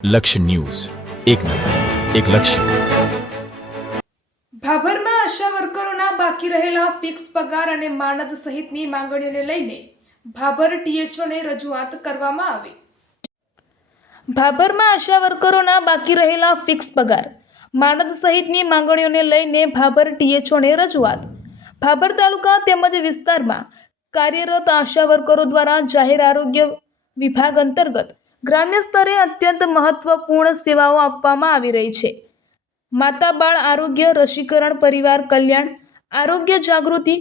લક્ષ્ય ન્યૂઝ, એક નજર, એક લક્ષ્ય. ભાભરમાં આશા વર્કરોના બાકી રહેલા ફિક્સ પગાર અને માનદ સહિતની માંગણીઓને લઈને ભાભર ટીએચઓને રજૂઆત કરવામાં આવી. ભાભરમાં આશા વર્કરોના બાકી રહેલા ફિક્સ પગાર, માનદ સહિતની માંગણીઓને લઈને ભાભર ટીએચઓને રજૂઆત. ભાભર તાલુકા તેમજ વિસ્તારમાં કાર્યરત આશા વર્કરો દ્વારા જાહેર આરોગ્ય વિભાગ અંતર્ગત ગ્રામ્ય સ્તરે અત્યંત મહત્વપૂર્ણ સેવાઓ આપવામાં આવી રહી છે. માતા બાળ આરોગ્ય, રસીકરણ, પરિવાર કલ્યાણ, આરોગ્ય જાગૃતિ,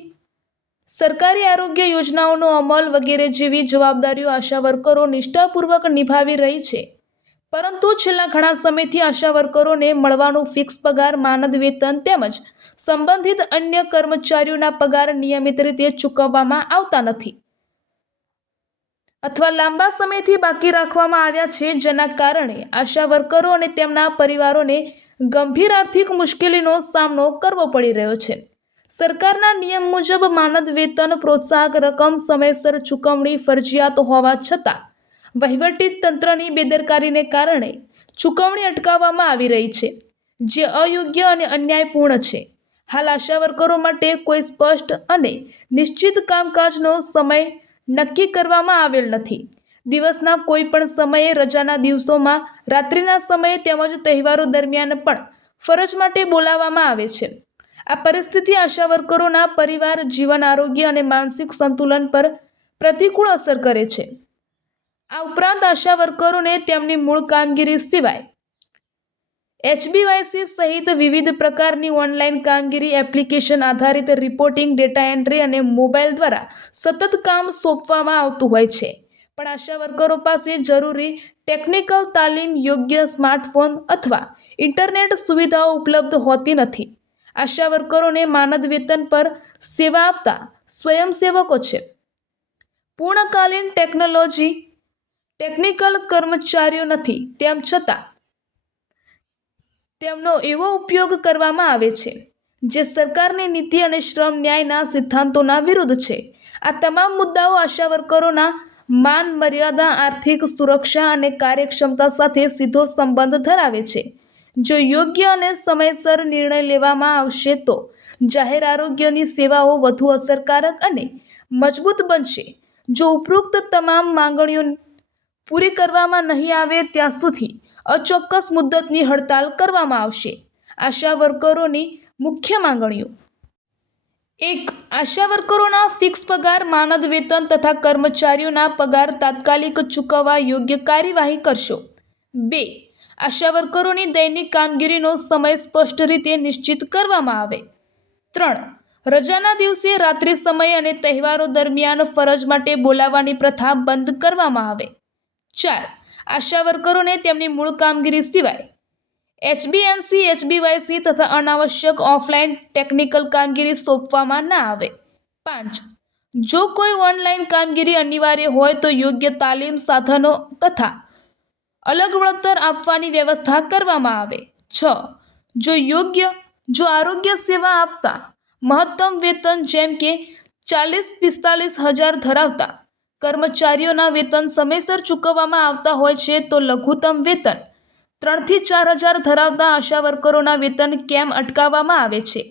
સરકારી આરોગ્ય યોજનાઓનો અમલ વગેરે જેવી જવાબદારીઓ આશા વર્કરો નિષ્ઠાપૂર્વક નિભાવી રહી છે. પરંતુ છેલ્લા ઘણા સમયથી આશા વર્કરોને મળવાનું ફિક્સ પગાર, માનદ વેતન તેમજ સંબંધિત અન્ય કર્મચારીઓના પગાર નિયમિત રીતે ચૂકવવામાં આવતા નથી અથવા લાંબા સમયથી બાકી રાખવામાં આવ્યા છે, જેના કારણે આશા વર્કરો અને તેમના પરિવારોને ગંભીર આર્થિક મુશ્કેલીનો સામનો કરવો પડી રહ્યો છે. સરકારના નિયમ મુજબ માનદ વેતન, પ્રોત્સાહક રકમ સમયસર ચૂકવણી ફરજિયાત હોવા છતાં વહીવટી તંત્રની બેદરકારીને કારણે ચૂકવણી અટકાવવામાં આવી રહી છે, જે અયોગ્ય અને અન્યાયપૂર્ણ છે. હાલ આશા વર્કરો માટે કોઈ સ્પષ્ટ અને નિશ્ચિત કામકાજનો સમય નક્કી કરવામાં આવેલ નથી. દિવસના કોઈ પણ સમયે, રજાના દિવસોમાં, રાત્રિના સમયે તેમજ તહેવારો દરમિયાન પણ ફરજ માટે બોલાવવામાં આવે છે. આ પરિસ્થિતિ આશા વર્કરોના પરિવાર, જીવન, આરોગ્ય અને માનસિક સંતુલન પર પ્રતિકૂળ અસર કરે છે. આ ઉપરાંત આશા વર્કરોને તેમની મૂળ કામગીરી સિવાય HBYC સહિત વિવિધ પ્રકારની ઓનલાઈન કામગીરી, એપ્લિકેશન આધારિત રિપોર્ટિંગ, ડેટા એન્ટ્રી અને મોબાઈલ દ્વારા સતત કામ સોંપવામાં આવતું હોય છે. પણ આશા વર્કરો પાસે જરૂરી ટેકનિકલ તાલીમ, યોગ્ય સ્માર્ટફોન અથવા ઇન્ટરનેટ સુવિધાઓ ઉપલબ્ધ હોતી નથી. આશા વર્કરોને માનદ વેતન પર સેવા આપતા સ્વયંસેવકો છે. પૂર્ણકાલીન ટેકનિકલ કર્મચારીઓ નથી. તેમ છતાં તેમનો એવો ઉપયોગ કરવામાં આવે છે જે સરકારની નીતિ અને શ્રમ ન્યાયના સિદ્ધાંતોના વિરુદ્ધ છે. આ તમામ મુદ્દાઓ આશા વર્કરોના માન મર્યાદા, આર્થિક સુરક્ષા અને કાર્યક્ષમતા સાથે સીધો સંબંધ ધરાવે છે. જો યોગ્ય અને સમયસર નિર્ણય લેવામાં આવશે તો જાહેર આરોગ્યની સેવાઓ વધુ અસરકારક અને મજબૂત બનશે. જો ઉપરોક્ત તમામ માંગણીઓ પૂરી કરવામાં નહીં આવે ત્યાં સુધી અચોક્કસ મુદ્દતની હડતાલ કરવામાં આવશે. આશા વર્કરોની મુખ્ય માંગણીઓ: 1. આશા વર્કરોના ફિક્સ પગાર, માનદ વેતન તથા કર્મચારીઓના પગાર તાત્કાલિક ચૂકવવા યોગ્ય કાર્યવાહી કરશો. 2. આશા વર્કરોની દૈનિક કામગીરીનો સમય સ્પષ્ટ રીતે નિશ્ચિત કરવામાં આવે. 3. રજાના દિવસે, રાત્રિ સમયે અને તહેવારો દરમિયાન ફરજ માટે બોલાવવાની પ્રથા બંધ કરવામાં આવે. 4. આશા વર્કરોને તેમની મૂળ કામગીરી સિવાય HBNC, HBYC તથા અનાવશ્યક ઓફલાઈન ટેકનિકલ કામગીરી સોંપવામાં ના આવે. 5. જો કોઈ ઓનલાઈન કામગીરી અનિવાર્ય હોય તો યોગ્ય તાલીમ, સાધનો તથા અલગ વળતર આપવાની વ્યવસ્થા કરવામાં આવે. 6. જો આરોગ્ય સેવા આપતા મહત્તમ વેતન જેમ કે 40-45 હજાર ધરાવતા કર્મચારીઓના વેતન સમયસર ચૂકવવામાં આવતા હોય છે તો લઘુત્તમ વેતન 3 થી 4 હજાર ધરાવતા આશા વર્કરોના વેતન કેમ અટકાવવામાં આવે છે?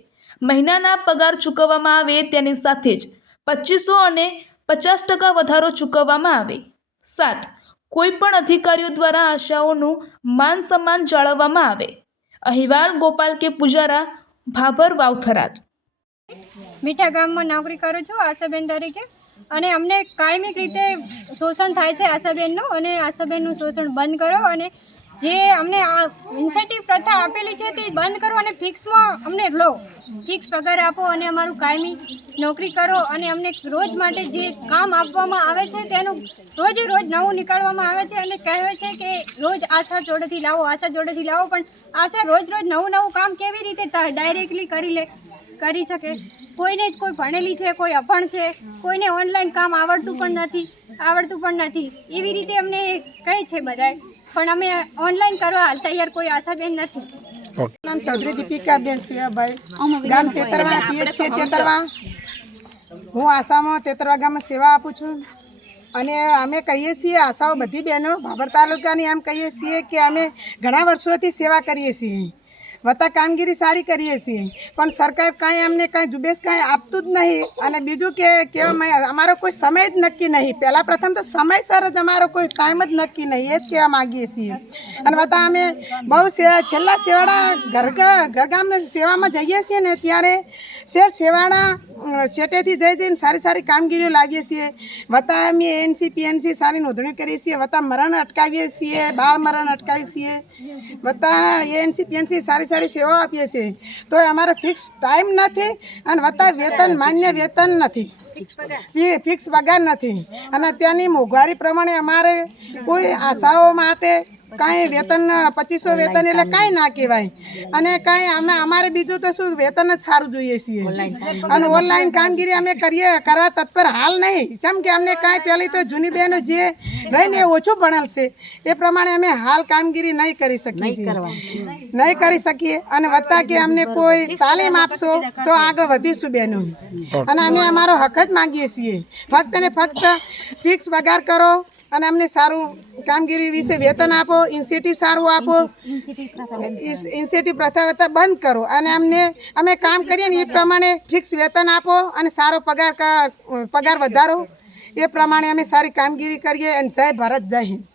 મહિનાના પગાર ચૂકવવામાં આવે તેની સાથે જ 2500 અને 50% વધારો ચૂકવવામાં આવે. 7. કોઈપણ અધિકારીઓ દ્વારા આશાઓનું માન સન્માન જાળવવામાં આવે. અહેવાલ ગોપાલ કે પૂજારા, ભાભર વાવથરાદ. મીઠા ગામમાં નોકરી કરું છું આશાબેન તરીકે, અને અમને કાયમિક રીતે શોષણ થાય છે આશાબેનનું, અને આશાબેનનું શોષણ બંધ કરો અને જે અમને આ ઇન્સેન્ટિવ પ્રથા આપેલી છે તે બંધ કરો અને ફિક્સમાં અમને લો, ફિક્સ પગાર આપો અને અમારું કાયમી નોકરી કરો, અને અમને રોજ માટે જે કામ આપવામાં આવે છે તેનું રોજે રોજ નવું નીકળવામાં આવે છે અને કહે છે કે રોજ આશા જોડેથી લાવો, પણ આશા રોજ નવું કામ કેવી રીતે ડાયરેક્ટલી કરી શકે? કોઈને જ કોઈ ભણેલી છે, કોઈ અભણ છે, કોઈને ઓનલાઈન કામ આવડતું પણ નથી. એવી રીતે અમને કહે છે બધાય, પણ અમે ઓનલાઈન કરવા હાલ તૈયાર કોઈ આશાબેન નથી. નામ ચૌધરી દીપિકાબેન સિવાભાઈ, ગામ તેતરવા, પીએચ છે તેતરવા. હું આસામાં તેતરવા ગામમાં સેવા આપું છું. અને અમે કહીએ છીએ આશાઓ બધી બહેનો ભાભર તાલુકાની એમ કહીએ છીએ કે અમે ઘણા વર્ષોથી સેવા કરીએ છીએ, વત્તા કામગીરી સારી કરીએ છીએ, પણ સરકાર કાંઈ અમને કાંઈ ઝુંબેશ કાંઈ આપતું જ નહીં. અને બીજું કે અમારો કોઈ સમય જ નક્કી નહીં. પહેલાં પ્રથમ તો સમયસર જ અમારો કોઈ ટાઈમ જ નક્કી નહીં, એ જ કહેવા માગીએ છીએ. અને વત્તા અમે બહુ છેલ્લા સેવાડા ઘરગામ સેવામાં જઈએ છીએ ને ત્યારે શેઠેથી જઈને સારી સારી કામગીરીઓ લાગીએ છીએ. વત્તા અમે ANC PNC સારી નોંધણી કરીએ છીએ, વત્તા મરણ અટકાવીએ છીએ, બાળ મરણ અટકાવીએ છીએ, વત્તા ANC PNC સારી સારી સેવાઓ આપીએ છીએ. તો અમારો ફિક્સ ટાઈમ નથી અને વત્તા વેતન માન્ય વેતન નથી, ફિક્સ પગાર નથી. અને ત્યાંની મોંઘવારી પ્રમાણે અમારે કોઈ આશાઓ માટે કાંઈ વેતન 2500 વેતન એટલે કાંઈ ના કહેવાય. અને કાંઈ અમારે બીજું તો શું વેતન જ સારું જોઈએ છીએ. અને ઓનલાઈન કામગીરી અમે કરવા તત્પર હાલ નહીં, જેમ કે અમને કાંઈ પહેલી તો જૂની બહેનો જે રહીને ઓછું ભણેલ છે એ પ્રમાણે અમે હાલ કામગીરી નહીં કરી શકીએ. અને વત્તા કે અમને કોઈ તાલીમ આપશો તો આગળ વધીશું બહેનો. અને અમે અમારો હક જ માગીએ છીએ, ફક્ત ને ફક્ત ફિક્સ પગાર કરો અને અમને સારું કામગીરી વિશે વેતન આપો, ઇન્સેન્ટિવ સારું આપો, ઇન્સેન્ટિવ પ્રથા બંધ કરો અને અમે કામ કરીએ ને એ પ્રમાણે ફિક્સ વેતન આપો અને સારો પગાર વધારો. એ પ્રમાણે અમે સારી કામગીરી કરીએ. અને જય ભારત, જય હિન્દ.